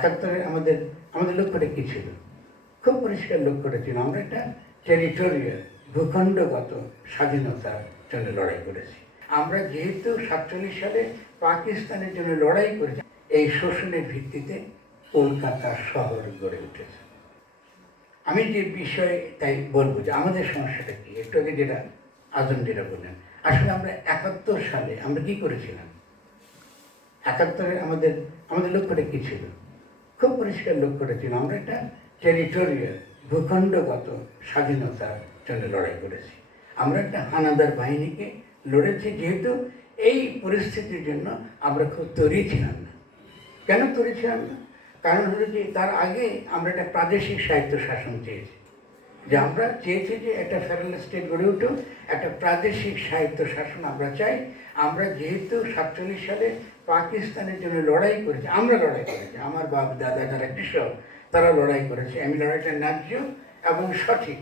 ৭১-এ আমাদের আমাদের লক্ষ্যটা কী ছিল? খুব পরিষ্কার লক্ষ্যটা ছিল, আমরা একটা টেরিটোরিয়াল ভূখণ্ডগত স্বাধীনতার জন্য লড়াই করেছি। আমরা যেহেতু ৪৭ সালে পাকিস্তানের জন্য লড়াই করেছি, এই শোষণের ভিত্তিতে কলকাতা শহর গড়ে উঠেছে। আমি যে বিষয় তাই বলবো যে আমাদের সমস্যাটা কী, একটু আগে যেটা আজম যেটা বললেন, আসলে আমরা ৭১ সালে আমরা কী করেছিলাম? ৭১-এ আমাদের আমাদের লক্ষ্যটা কী ছিল? খুব পরিষ্কার লক্ষ্যটা ছিল, আমরা একটা টেরিটোরিয়াল ভূখণ্ডগত স্বাধীনতার জন্য লড়াই করেছি। আমরা একটা হানাদার বাহিনীকে লড়েছি, যেহেতু এই পরিস্থিতির জন্য আমরা খুব তৈরি ছিলাম না। কেন তৈরি ছিলাম না? কারণ হলো যে তার আগে আমরা একটা প্রাদেশিক স্বায়ত্ত শাসন চেয়েছি, যে আমরা চেয়েছি যে একটা ফেডারেল স্টেট গড়ে উঠুক, একটা প্রাদেশিক স্বায়ত্ত শাসন আমরা চাই। আমরা যেহেতু ৪৭ সালে পাকিস্তানের জন্য লড়াই করেছি, আমরা লড়াই করেছি, আমার বাপ দাদা যারা কৃষক তারা লড়াই করেছে, আমি লড়াইটা ন্যায্য এবং সঠিক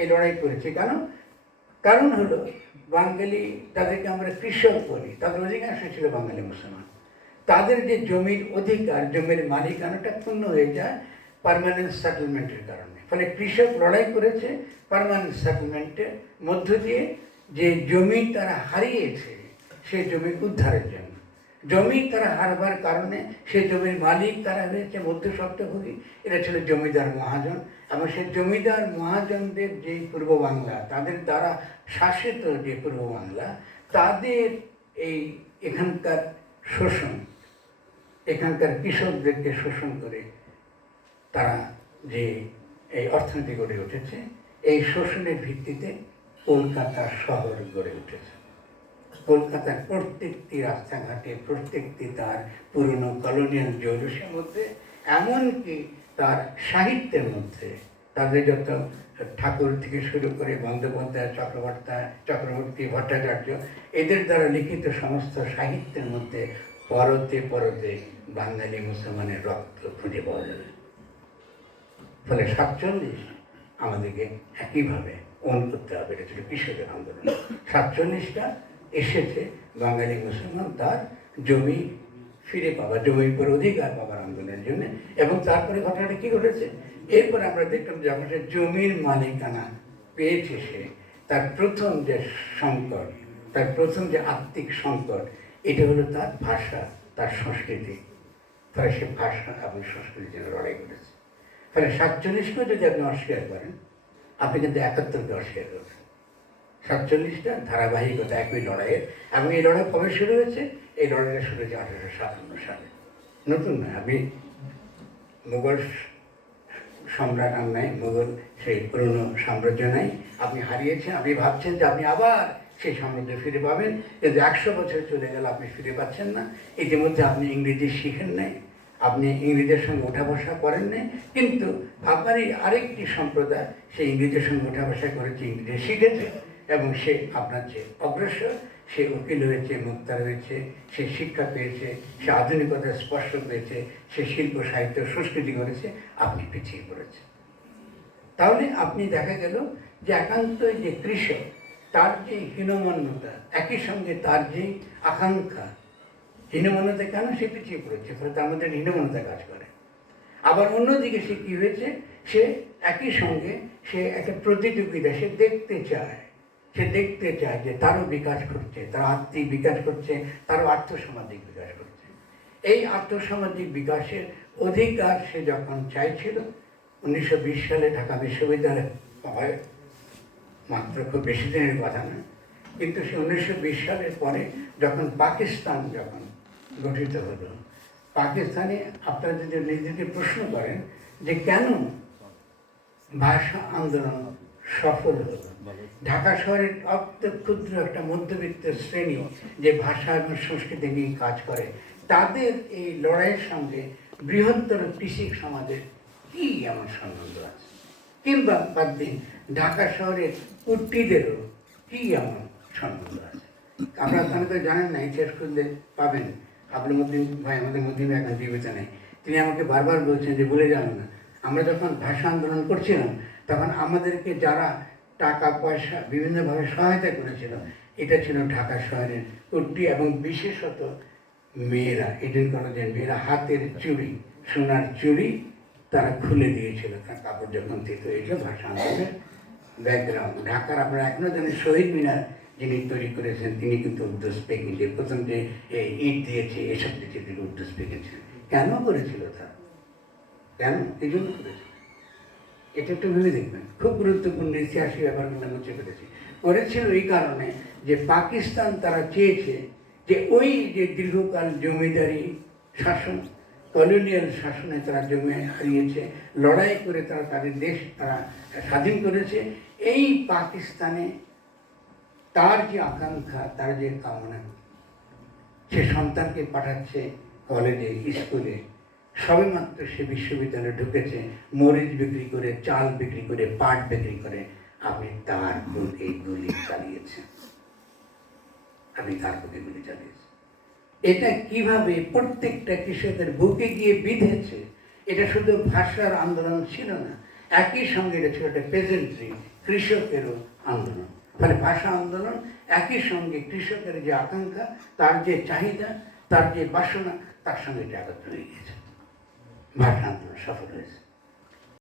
এই লড়াই করেছি। কারণ হলো বাঙালি, তাদেরকে আমরা কৃষক বলি, তাদের অধিকাংশ ছিল বাঙালি মুসলমান। তাদের যে জমির অধিকার, জমির মালিকানাটা ক্ষুণ্ণ হয়ে যায় পার্মানেন্ট সেটেলমেন্টের কারণে। ফলে কৃষক লড়াই করেছে পার্মানেন্ট সেটেলমেন্টের মধ্য দিয়ে, যে জমি তারা হারিয়েছে সেই জমি উদ্ধারের জন্য। জমি তারা হারবার কারণে সেই জমির মালিক তারা হয়েছে মধ্যস্বত্বভোগী, এটা ছিল জমিদার মহাজন। এবং সেই জমিদার মহাজনদের যে পূর্ব বাংলা, তাদের দ্বারা শাসিত যে পূর্ব বাংলা, তাদের এই এখানকার শোষণ, এখানকার কৃষকদেরকে শোষণ করে তারা যে এই অর্থনীতি গড়ে উঠেছে, এই শোষণের ভিত্তিতে কলকাতা শহর গড়ে উঠেছে। কলকাতার প্রত্যেকটি রাস্তাঘাটে, প্রত্যেকটি তার পুরনো কলোনিয়াল জৌলুসের মধ্যে, এমনকি তার সাহিত্যের মধ্যে, তাদের যত ঠাকুর থেকে শুরু করে বন্দ্যোপাধ্যায়, চক্রবর্তী, ভট্টাচার্য, এদের দ্বারা লিখিত সমস্ত সাহিত্যের মধ্যে পরতে পরতে বাঙালি মুসলমানের রক্ত খুঁজে পাওয়া যাবে। ফলে ৪৭ আমাদেরকে একইভাবে অন করতে হবে। এটা ছিল কৃষকের আন্দোলন। ৪৭টা এসেছে বাঙালি মুসলমান তার জমি ফিরে পাওয়া, জমির উপর অধিকার পাওয়ার আন্দোলনের জন্য। এবং তারপরে ঘটনাটা কী ঘটেছে, এরপর আমরা দেখলাম যখন সে জমির মালিকানা পেয়েছে, সে তার প্রথম যে সংকট, তার প্রথম যে আত্মিক সংকট, এটা হলো তার ভাষা, তার সংস্কৃতি। ফলে সে ভাষা এবং সংস্কৃতির জন্য লড়াই করেছে। ফলে ৪৭কেও যদি আপনি অস্বীকার করেন, আপনি কিন্তু ৭১-কে অস্বীকার করবেন। ৪৭টা ধারাবাহিকতা একই লড়াইয়ের। এবং এই লড়াই কবে শুরু হয়েছে? এই লড়াইটা শুরু হয়েছে ১৮৫৭ সালে। নতুন নয়, আপনি মুঘল সম্রাট আর নাই, মুঘল সেই পুরনো সাম্রাজ্য নাই, আপনি হারিয়েছেন। আপনি ভাবছেন যে আপনি আবার সেই সাম্রাজ্য ফিরে পাবেন, কিন্তু ১০০ বছর চলে গেল, আপনি ফিরে পাচ্ছেন না। ইতিমধ্যে আপনি ইংরেজি শিখেন নাই, আপনি ইংরেজের সঙ্গে ওঠা বসা করেন নাই, কিন্তু আপনার এই আরেকটি সম্প্রদায় সেই ইংরেজের সঙ্গে ওঠা বসা করেছে, ইংরেজি শিখেছে, এবং সে আপনার যে অগ্রসর, সে উকিল হয়েছে, মুক্তার হয়েছে, সে শিক্ষা পেয়েছে, সে আধুনিকতার স্পর্শ পেয়েছে, সে শিল্প সাহিত্য সংস্কৃতি করেছে, আপনি পিছিয়ে পড়েছে। তাহলে আপনি দেখা গেল যে একান্তই যে কৃষক, তার যে হীনমন্যতা, একই সঙ্গে তার যে আকাঙ্ক্ষা, হীনমন্যতা কেন সে পিছিয়ে পড়েছে, ফলে তার মধ্যে হীনমন্যতা কাজ করে। আবার অন্যদিকে সে কী হয়েছে, সে একই সঙ্গে সে একটা প্রতিযোগিতা, সে দেখতে চায় যে তারও বিকাশ ঘটছে, তার আত্মিক বিকাশ ঘটছে, তারও আর্থসামাজিক বিকাশ ঘটছে। এই আর্থসামাজিক বিকাশের অধিকার সে যখন চাইছিল, ১৯২০ সালে ঢাকা বিশ্ববিদ্যালয় হয়, মাত্র খুব বেশি দিনের কথা না, কিন্তু সে ১৯২০ সালের পরে যখন পাকিস্তান গঠিত হলো, পাকিস্তানে আপনারা যদি নিজেকে প্রশ্ন করেন যে কেন ভাষা আন্দোলন সফল হলো, ঢাকা শহরের ক্ষুদ্র একটা মধ্যবিত্ত শ্রেণী যে ভাষা এবং সংস্কৃতি নিয়ে কাজ করে, তাদের এই লড়াইয়ের সঙ্গে বৃহত্তর কৃষি সমাজের কী এমন সম্বন্ধ আছে? কিংবা বাদ দিন, ঢাকা শহরের কুট্টিদেরও কী এমন সম্বন্ধ আছে? আপনারা তো জানেন না, ইতিহাস খুঁজলে পাবেন। আব্দুল মতিন ভাই, আমাদের মতিন ভাই এখন জীবিত নেই, তিনি আমাকে বারবার বলছেন যে ভুলে যান না, আমরা যখন ভাষা আন্দোলন করছিলাম তখন আমাদেরকে যারা টাকা পয়সা বিভিন্নভাবে সহায়তা করেছিল, এটা ছিল ঢাকা শহরের কুট্টি এবং বিশেষত মেয়েরা ইডেন কলেজের মেয়েরা হাতের চুড়ি, সোনার চুড়ি তারা খুলে দিয়েছিল তার কাপড় যখন দিত। এটা ভাষা আন্দোলনের ব্যাকগ্রাউন্ড। ঢাকার আপনারা এখনো জানেন শহীদ মিনার যিনি তৈরি করেছেন তিনি কিন্তু উর্দু স্পিকিং, যে প্রথম যে ইট দিয়েছে এসব দিয়েছে তিনি উর্দু স্পিকিং ছিলেন। কেন করেছিল তা? কেন? এই জন্য করেছিল। এটা একটু ভেবে দেখবেন, খুব গুরুত্বপূর্ণ ইতিহাসী ব্যাপারগুলো মুছে ফেলেছি। করেছিল এই কারণে যে পাকিস্তান তারা চেয়েছে যে ওই যে দীর্ঘকাল জমিদারি শাসন, কলোনিয়াল শাসনে তারা জমি হারিয়েছে, লড়াই করে তারা তাদের দেশ তারা স্বাধীন করেছে। এই পাকিস্তানে তার যে আকাঙ্ক্ষা, তার যে কামনা, সে সন্তানকে পাঠাচ্ছে কলেজে, স্কুলে, সবেমাত্র সে বিশ্ববিদ্যালয়ে ঢুকেছে, মরিচ বিক্রি করে, চাল বিক্রি করে, পাট বিক্রি করে আপনি তার বুকে গুলি চালিয়েছেন। আপনি তার বুকে গুলি চালিয়েছেন। এটা কিভাবে প্রত্যেকটা কৃষকের বুকে গিয়ে বিঁধেছে। এটা শুধু ভাষার আন্দোলন ছিল না, একই সঙ্গে এটা ছিল একটা পেজেন্ট্রি, কৃষকেরও আন্দোলন। ফলে ভাষা আন্দোলন একই সঙ্গে কৃষকের যে আকাঙ্ক্ষা, তার যে চাহিদা, তার যে বাসনা, তার সঙ্গে এটা একত্র হয়ে গিয়েছে। ভাষা আন্দোলন সফল হয়েছে।